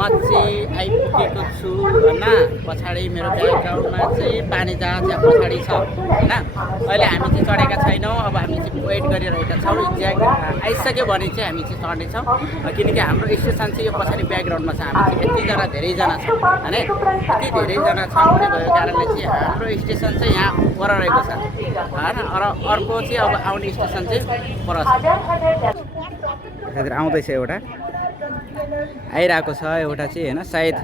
म चाहिँ आइपुगेको छु होइन। पछाडि मेरो ब्याकग्राउन्डमा चाहिँ पानी जहाज यहाँ पछाडि छ होइन। अहिले हामी चाहिँ चढेका छैनौँ, अब हामी चाहिँ वेट गरिरहेका छौँ। एक्ज्याक्ट आइसक्यो भने चाहिँ हामी चाहिँ चढ्नेछौँ, किनकि हाम्रो स्टेसन चाहिँ यो पछाडि ब्याकग्राउन्डमा छ। हामी चाहिँ यतिजना धेरैजना छौँ होइन, यति धेरैजना छौँ, त्यही भएको कारणले चाहिँ हाम्रो स्टेसन चाहिँ यहाँ पर रहेको छ होइन। र अर्को चाहिँ अब आउने स्टेसन चाहिँ पर छ। आउँदैछ एउटा, आइरहेको छ एउटा चाहिँ होइन। सायद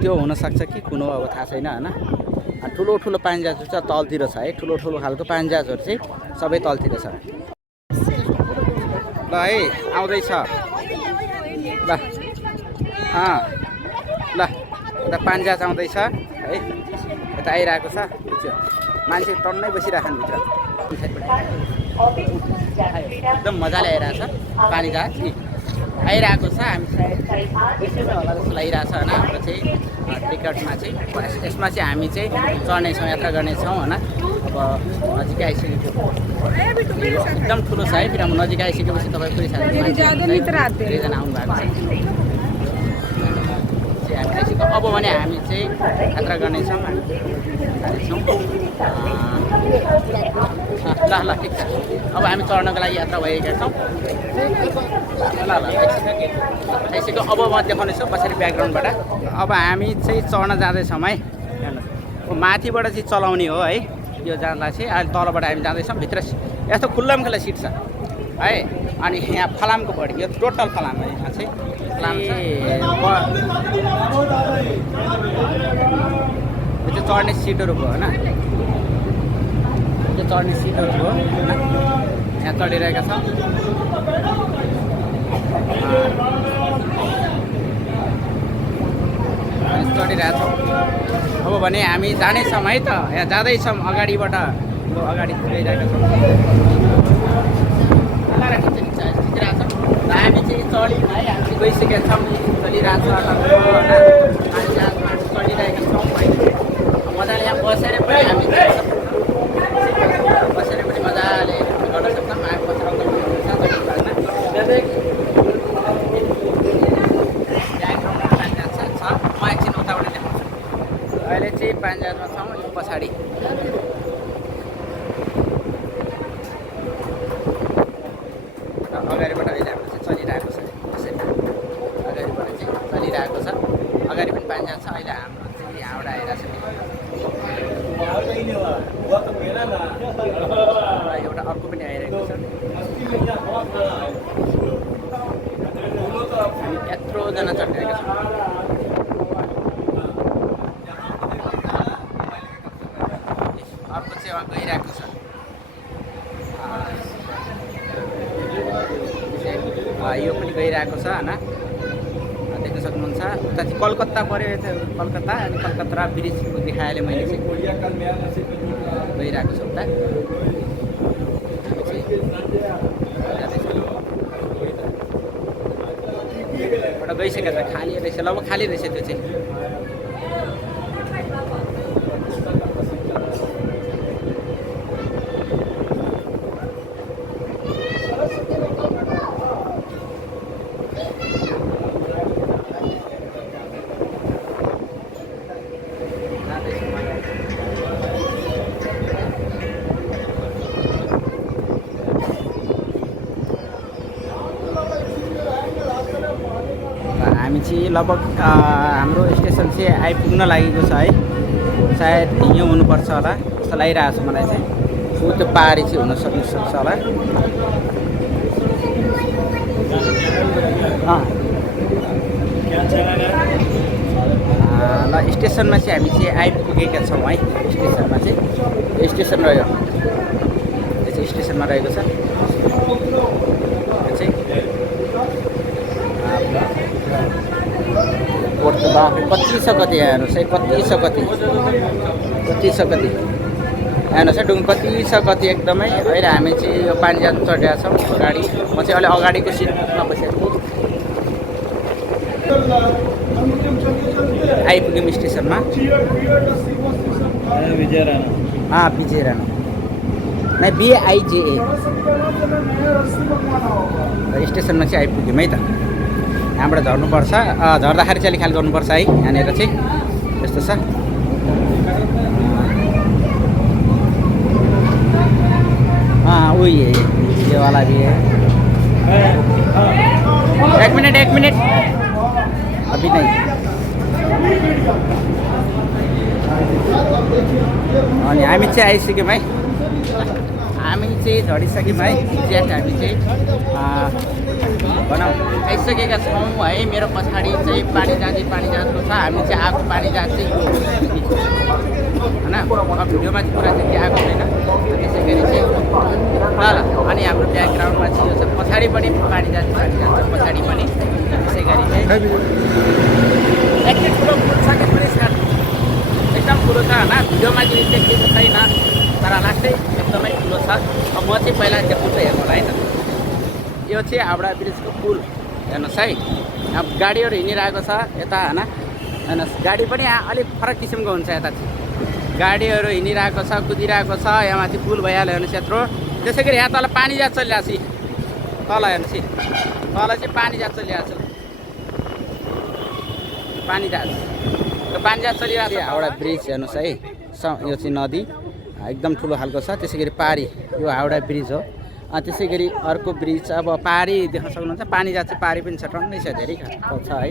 त्यो हुनसक्छ कि कुन हो, अब थाहा छैन होइन। ठुलो ठुलो पानीजहाजहरू चाहिँ तलतिर छ है, ठुलो ठुलो खालको पानीजहाजहरू चाहिँ सबै तलतिर छ। ल है आउँदैछ ल। ल यता पानीजहाज आउँदैछ है, यता आइरहेको छ। मान्छे टन्नै बसिरहेछन् भित्र, एकदम मजाले आइरहेछ पानीजहाज आइरहेको छ। हामी यसैमा होला जस्तो लागिरहेछ होइन। हाम्रो चाहिँ टिकटमा चाहिँ यसमा चाहिँ हामी चाहिँ चढ्नेछौँ, यात्रा गर्नेछौँ होइन। अब नजिकै आइसकेको एकदम ठुलो छ है। फेरि हाम्रो नजिक आइसकेपछि तपाईँ पुरै धेरैजना आउनु भएको छ। अब भने हामी चाहिँ यात्रा गर्नेछौँ। ल ल ठिक छ। अब हामी चढ्नको लागि यात्रा भइरहेका छौँ। ल ल आइसक्यो। अब म देखाउनेछु पछाडि ब्याकग्राउन्डबाट। अब हामी चाहिँ चढ्न जाँदैछौँ है। माथिबाट चाहिँ चलाउने हो है यो जाँदा चाहिँ। अहिले तलबाट हामी जाँदैछौँ। भित्र यस्तो खुल्ला खुल्ला सिट छ है। अनि यहाँ फलामको बढी, यो टोटल फलाम है। यहाँ चाहिँ फलाम छ। यो चाहिँ चढ्ने सिटहरू भयो होइन, यो चढ्ने सिटहरू भयो होइन। यहाँ चढिरहेका छौँ। चढिरहेको छौँ। अब भने हामी जानेछौँ है त, यहाँ जाँदैछौँ अगाडिबाट। अगाडि गइरहेका छौँ। हामी चाहिँ चढ्यौँ है, हामी गइसकेका छौँ। चलिरहेको छ चढिरहेका छौँ। मजाले यहाँ बसेर पनि हामी बसेर पनि मजाले गर्न सक्छौँ। हामी बसेर म एकछिन उताबाट देखाउँछु। अहिले चाहिँ पानीजहाजमा छौँ, यो पछाडि अगाडिबाट अहिले हाम्रो चाहिँ चलिरहेको छ। अगाडिबाट चाहिँ चलिरहेको छ। अगाडि पनि पानीजहाज छ। अहिले हाम्रो चाहिँ यहाँबाट आइरहेको छ। एउटा अर्को पनि आइरहेको छ। यत्रोजना चढिरहेका छौँ। अर्को चाहिँ उहाँ गइरहेको छ। यो पनि गइरहेको छ होइन, देख्न सक्नुहुन्छ। उता चाहिँ कलकत्ता पऱ्यो, कलकत्ता। अनि कलकत्ता ब्रिज देखाएँ मैले चाहिँ गइरहेको छ उता। एउटा गइसकेको छ, खाली रहेछ। ल खाली रहेछ त्यो चाहिँ। हामी चाहिँ लगभग हाम्रो स्टेसन चाहिँ आइपुग्न लागेको छ है। सायद यहाँ हुनुपर्छ होला जस्तो लागिरहेको छ मलाई चाहिँ। त्यो पारी चाहिँ हुन सक्छ होला। ल स्टेसनमा चाहिँ हामी चाहिँ आइपुगेका छौँ है। स्टेसनमा चाहिँ स्टेसन रह्यो, यो चाहिँ स्टेसनमा रहेको छ। यो चाहिँ कोर्ट त कति छ कति हेर्नुहोस् है, कति छ कति हेर्नुहोस् है। डुङ कति छ कति एकदमै। अहिले हामी चाहिँ यो पानीजहाज चढेका छौँ अगाडि। म चाहिँ अहिले अगाडिको सिटमा बसेको छु। आइपुग्यौँ स्टेसनमा। विजय राणा नहीं BIJA स्टेसनमा चाहिँ आइपुग्यौँ है त। यहाँबाट झर्नुपर्छ झर्दाखेरि चाहिँ अलिक ख्याल गर्नुपर्छ है यहाँनिर चाहिँ यस्तो छ उही ये वाला भी है एक मिनट अभी नहीं अनि हामी चाहिँ आइसक्यौँ है हामी चाहिँ झरिसक्यौँ है एक्ज्याक्ट हामी चाहिँ भनौँ आइसकेका छौँ है मेरो पछाडि चाहिँ पानी जहाजको छ हामी चाहिँ आएको पानी जहाज चाहिँ होइन भिडियोमा चाहिँ कुरा चाहिँ आएको छैन त्यसै गरी चाहिँ ल अनि हाम्रो ब्याकग्राउन्डमा चाहिँ यो छ पछाडि पनि पानी जहाज छ पछाडि पनि त्यसै गरी चाहिँ एकछिन ठुलो पुल छ कि पुरै सानो एकदम ठुलो छ होइन भिडियोमा चाहिँ देखेको छैन तर लास्टै एकदमै ठुलो छ अब म चाहिँ पहिला देखाउँछु हेर्नु होला है त यो चाहिँ हाउडा ब्रिजको पुल हेर्नुहोस् है अब गाडीहरू हिँडिरहेको छ यता होइन हेर्नुहोस् गाडी पनि अलिक फरक किसिमको हुन्छ यता चाहिँ गाडीहरू हिँडिरहेको छ कुदिरहेको छ यहाँ माथि पुल भइहाल्यो हेर्नुहोस् यत्रो त्यसै गरी यहाँ तल पानी जहाज चलिरहेको छ तल हेर्नुहोस् तल चाहिँ पानी जहाज चलिरहेको छ पानी जहाज चलिरहेको छ हाउडा ब्रिज हेर्नुहोस् है यो चाहिँ नदी एकदम ठुलो खालको छ त्यसै गरी पारी यो हाउडा ब्रिज हो त्यसै गरी अर्को ब्रिज अब पारी देख्न सक्नुहुन्छ पानी जहाज चाहिँ पारी पनि छ टन्नै छ धेरै छ है